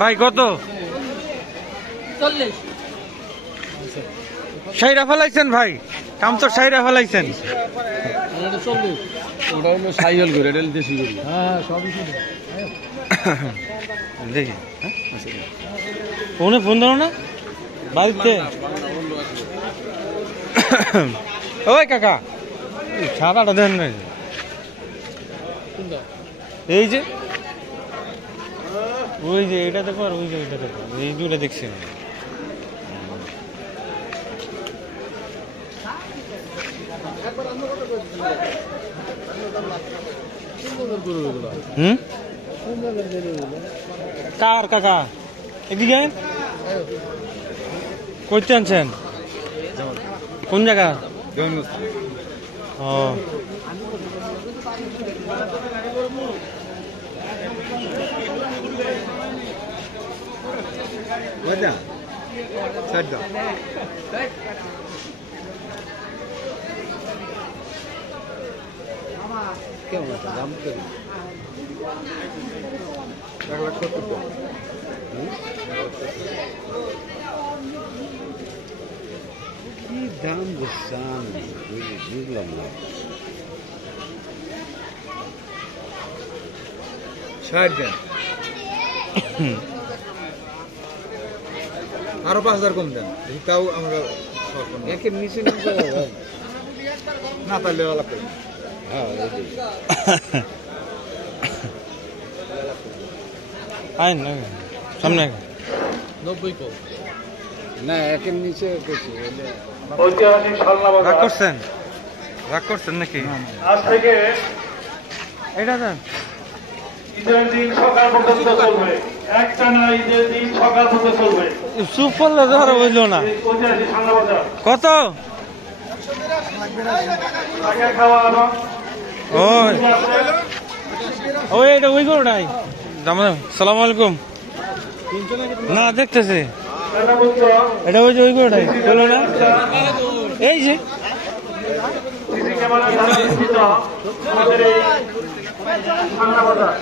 ভাই কত? 40 সাইরা ফেলাইছেন ভাই, কাম তো সাইরা ফেলাইছেন। ওটা হলো সাইকেল করে, এটা দেশি করে। হ্যাঁ সবই দেখি ফোনে ফোন ধরো না বাড়িতে। ওই কাকা সাদাটা দেন না, এই যে ওই যে এটা দেখো আর ওই যে এটা দেখো, এই দুটো দেখছি না। হুম কার কাকা এদিকে করতে আনছেন কোন জায়গা? ও কেমন আছে দাম? কি দাম বুঝলাম না। 60 দেন, আরো 5000 কম দেন, তাও আমরা একের নিচে না পারলে লাগবে। হ্যাঁ আইন না সামনে 90 কম না, একের নিচে বেশি। রাগ করছেন? রাগ করছেন নাকি? আজ থেকে এটা দেন ঈদের দিন সকাল পর্যন্ত চলবে, একটানা ঈদের দিন সকাল পর্যন্ত চলবে। চুপ করলে ধরো বুঝলো না। ঐতিহাসিক সাংলা বাজার কত? আগে খাওয়া এবং ওই ওই এটা ওই করো নাই। সালাম আলাইকুম। না দেখতেছি এটা ওই যে ওই করো নাই বলো না, এই যে সিসি ক্যামেরা দ্বারা নিশ্চিত আমাদের এই সাংলা বাজার।